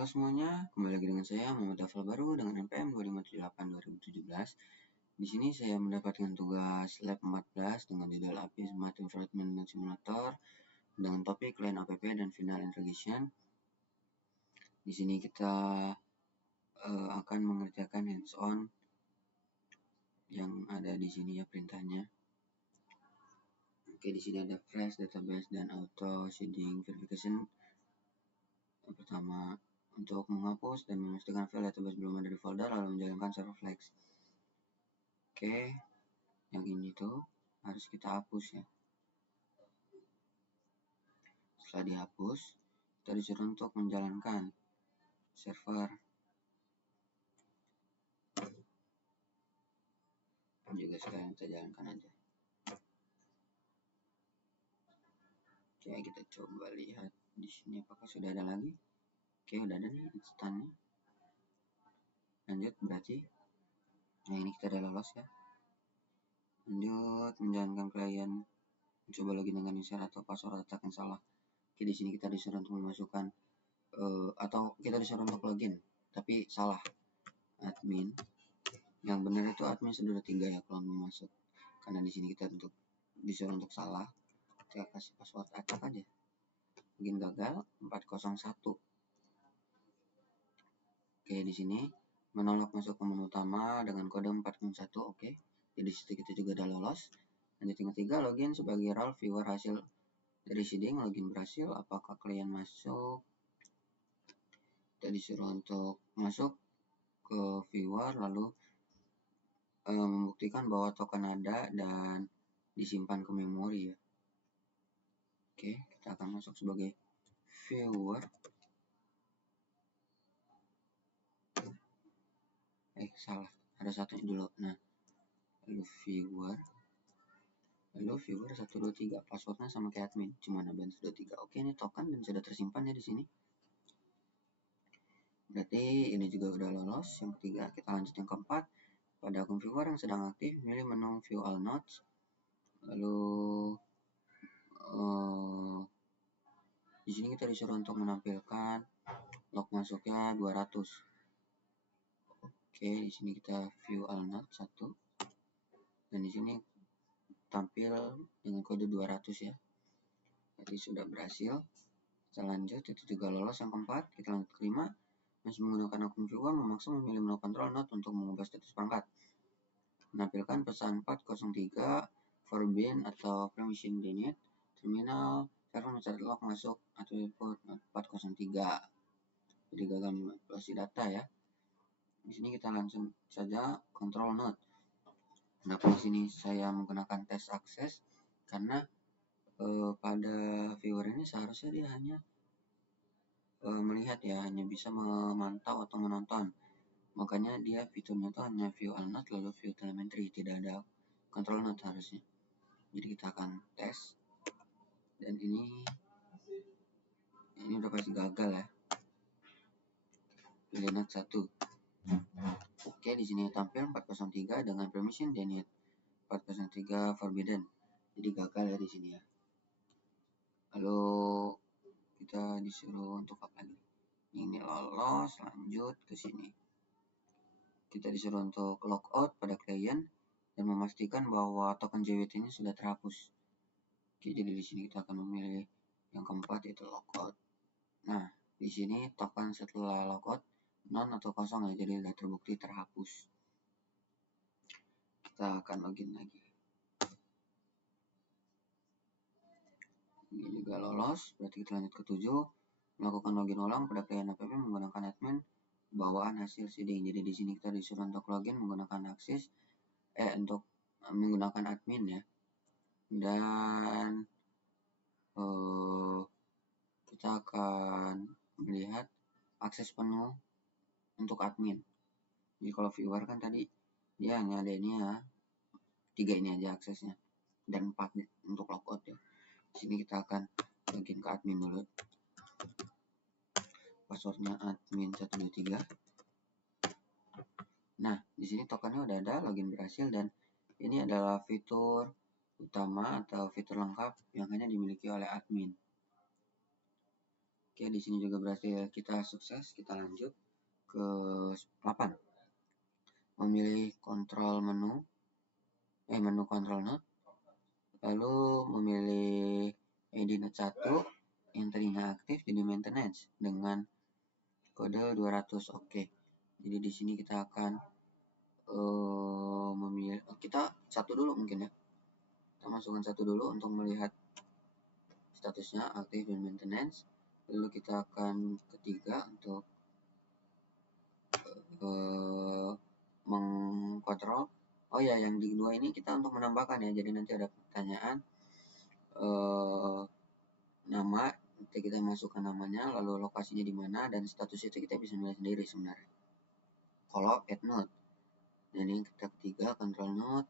Halo semuanya, kembali lagi dengan saya Muhammad Afal Baru dengan NPM 2578 2017. Di sini saya mendapatkan tugas lab 14 dengan judul API Smart Infrared Management Simulator dengan topik Line APP dan Final Integration. Di sini kita akan mengerjakan hands-on yang ada di sini ya perintahnya. Oke, di sini ada Fresh Database dan Auto Shading Verification. Yang pertama, untuk menghapus dan memastikan file database belum ada di folder lalu menjalankan server flex. Oke, yang ini tuh harus kita hapus ya. Setelah dihapus, kita disuruh untuk menjalankan server. Juga sekalian kita jalankan aja. Oke, kita coba lihat di sini apakah sudah ada lagi. Oke, udah ada nih instannya. Lanjut berarti. Nah, ini kita udah lolos ya. Lanjut menjalankan klien. Coba login dengan user atau password attack yang salah. Oke, di sini kita disuruh untuk memasukkan atau kita disuruh untuk login, tapi salah. Admin. Yang benar itu admin sudah 3 ya kalau mau masuk. Karena di sini kita disuruh untuk salah. Kita kasih password acak aja. Login gagal 401. Oke, di sini menolak masuk ke menu utama dengan kode 401. Oke. Jadi situ kita juga udah lolos. Lanjut yang ketiga, login sebagai role viewer hasil dari seeding. Login berhasil. Apakah klien masuk? Kita disuruh untuk masuk ke viewer lalu membuktikan bahwa token ada dan disimpan ke memori ya. Oke, kita akan masuk sebagai viewer. Salah, ada satunya dulu. Nah, lalu viewer 123, passwordnya sama kayak admin, cuma nambah 123. Oke, ini token dan sudah tersimpan ya di sini. Berarti ini juga udah lolos. Yang ketiga, kita lanjut yang keempat. Pada akun viewer yang sedang aktif, pilih menu View All Nodes. Lalu di sini kita disuruh untuk menampilkan log masuknya 200. Oke, di sini kita view all nodes 1. Dan di sini tampil dengan kode 200 ya. Jadi sudah berhasil. Kita lanjut, itu juga lolos yang keempat. Kita lanjut kelima. Masih menggunakan akun viewer memaksa memilih menu control node untuk mengubah status perangkat. Menampilkan pesan 403 forbidden atau permission denied terminal server mencatat log masuk atau input 403. Jadi gagal manipulasi data ya. Di sini kita langsung saja control node. Kenapa di sini saya menggunakan test access? Karena pada viewer ini seharusnya dia hanya melihat ya, hanya bisa memantau atau menonton. Makanya dia fiturnya itu hanya view all node lalu view telemetry, tidak ada control node harusnya. Jadi kita akan tes. Dan ini udah pasti gagal ya. Pilih node 1. Oke, di sini tampil 403 dengan permission denied, 403 forbidden. Jadi gagal ya di sini ya. Lalu kita disuruh untuk apa lagi? Ini lolos, lanjut ke sini. Kita disuruh untuk logout pada klien dan memastikan bahwa token JWT ini sudah terhapus. Oke, jadi di sini kita akan memilih yang keempat yaitu logout. Nah, di sini token setelah logout non atau kosong ya, jadi sudah terbukti terhapus. Kita akan login lagi. Ini juga lolos, berarti kita lanjut ke 7. Melakukan login ulang pada klien APP menggunakan admin bawaan hasil seeding. Jadi di sini kita disuruh untuk login menggunakan akses untuk menggunakan admin ya. Dan kita akan melihat akses penuh untuk admin. Jadi kalau viewer kan tadi dia hanya ada ini ya, 3 ini aja aksesnya dan 4 untuk logout ya. Di sini kita akan login ke admin dulu. Passwordnya admin 123. Nah, di sini tokennya udah ada, login berhasil, dan ini adalah fitur utama atau fitur lengkap yang hanya dimiliki oleh admin. Oke, di sini juga berhasil kita sukses. Kita lanjut ke 8. Memilih kontrol menu kontrol node, lalu memilih ID node 1 yang tadinya aktif jadi maintenance dengan kode 200. Oke. Jadi di sini kita akan memilih, kita satu dulu mungkin ya. Kita masukkan satu dulu untuk melihat statusnya aktif dan maintenance. Lalu kita akan ketiga untuk mengkontrol. Oh ya, yang di kedua ini kita untuk menambahkan ya. Jadi nanti ada pertanyaan nama, nanti kita masukkan namanya, lalu lokasinya di mana, dan status itu kita bisa milih sendiri sebenarnya. Kalau add node. Dan ini kita ketiga, control node.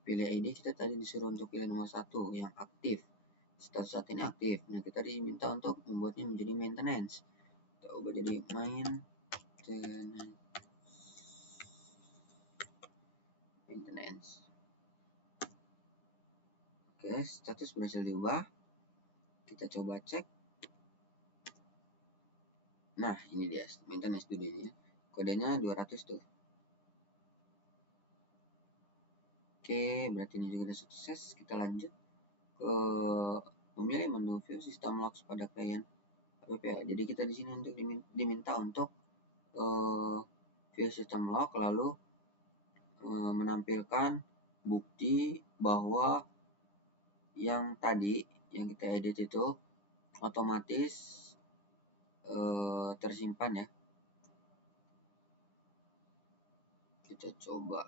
Pilih ID, kita tadi disuruh untuk pilih nomor 1 yang aktif. Status saat ini aktif. Nah, kita diminta untuk membuatnya menjadi maintenance. Kita ubah jadi maintenance. Oke, status berhasil diubah. Kita coba cek. Nah, ini dia maintenance dulu. Kodenya 200 tuh. Oke, berarti ini juga sudah sukses. Kita lanjut ke memilih menu view system logs pada klien app. Jadi kita di sini untuk diminta untuk view system log, lalu menampilkan bukti bahwa yang tadi yang kita edit itu otomatis tersimpan ya. Kita coba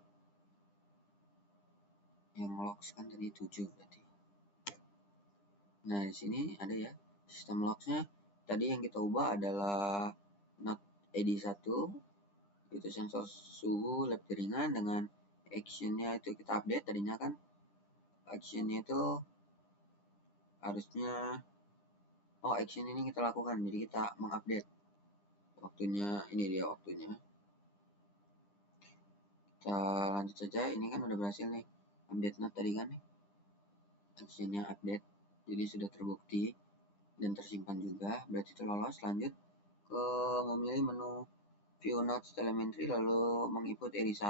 yang logs kan tadi 7 berarti. Nah, di sini ada ya sistem logsnya. Tadi yang kita ubah adalah node ID1 itu sensor suhu lab jaringan, dengan actionnya itu kita update. Tadinya kan actionnya itu harusnya action ini kita lakukan, jadi kita mengupdate waktunya. Ini dia waktunya. Kita lanjut saja. Ini kan udah berhasil nih update node tadi kan nih, actionnya update, jadi sudah terbukti dan tersimpan juga, berarti itu lolos. Lanjut ke memilih menu view nodes telemetry, lalu menginput ID1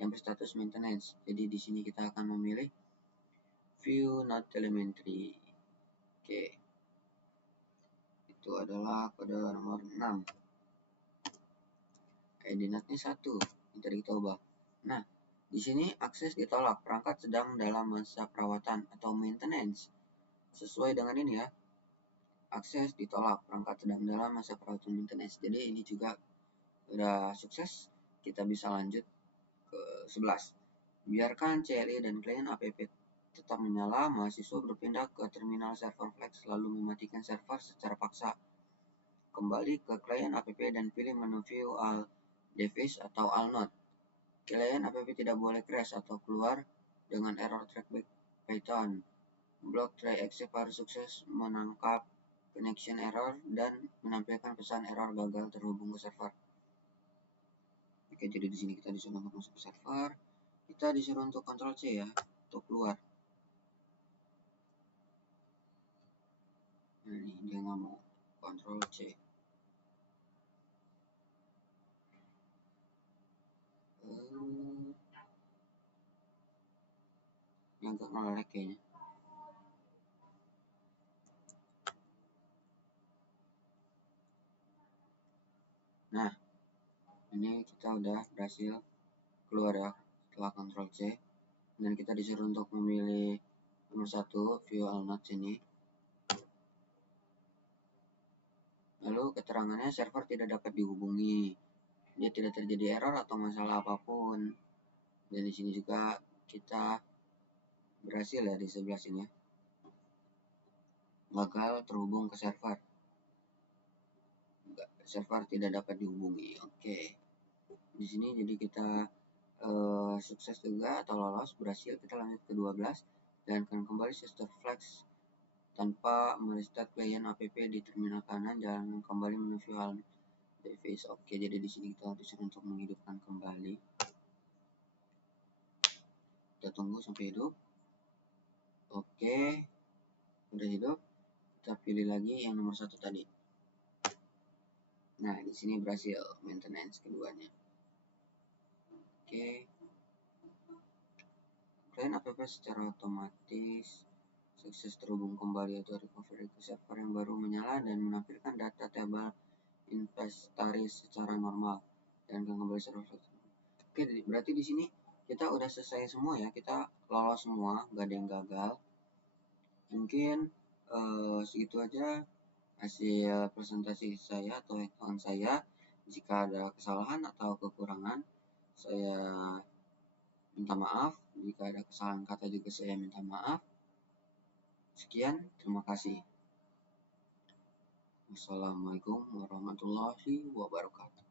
yang berstatus maintenance. Jadi di sini kita akan memilih view node telemetry. Oke, itu adalah kode nomor 6. ID node-nya 1, ini tadi kita ubah. Nah, di sini akses ditolak, perangkat sedang dalam masa perawatan atau maintenance. Sesuai dengan ini ya, akses ditolak, perangkat sedang dalam masa perawatan maintenance. Jadi ini juga udah sukses. Kita bisa lanjut ke 11. Biarkan CLI dan klien app tetap menyala, mahasiswa berpindah ke terminal server Flex lalu mematikan server secara paksa. Kembali ke klien app dan pilih menu view all device atau all node. Klien app tidak boleh crash atau keluar dengan error trackback Python. Block try except harus sukses menangkap connection error dan menampilkan pesan error gagal terhubung ke server. Oke, jadi di sini kita disuruh untuk masuk ke server. Kita disuruh untuk Ctrl C ya, untuk keluar. Nah, ini dia nggak mau, Ctrl C. Yang agak ngelag kayaknya. Nah, ini kita udah berhasil keluar ya setelah Ctrl C, dan kita disuruh untuk memilih nomor 1 view all nodes ini. Lalu keterangannya server tidak dapat dihubungi, dia tidak terjadi error atau masalah apapun. Dan di sini juga kita berhasil ya di sebelah sini, gagal terhubung ke server, server tidak dapat dihubungi. Oke, di sini jadi kita sukses juga atau lolos, berhasil. Kita lanjut ke 12 dan akan kembali sister Flex tanpa merestart klien app di terminal kanan dan kembali menu view all device. Oke, jadi di sini kita disuruh untuk menghidupkan kembali. Kita tunggu sampai hidup. Oke, udah hidup. Kita pilih lagi yang nomor 1 tadi. Nah, di sini berhasil maintenance keduanya. Oke. Klien app secara otomatis sukses terhubung kembali atau recovery ke server yang baru menyala dan menampilkan data tabel inventaris secara normal dan kembali server. Oke, berarti di sini kita udah selesai semua ya, kita lolos semua, gak ada yang gagal. Mungkin segitu aja hasil presentasi saya atau hackathon saya. Jika ada kesalahan atau kekurangan, saya minta maaf. Jika ada kesalahan kata juga saya minta maaf. Sekian, terima kasih. Wassalamualaikum warahmatullahi wabarakatuh.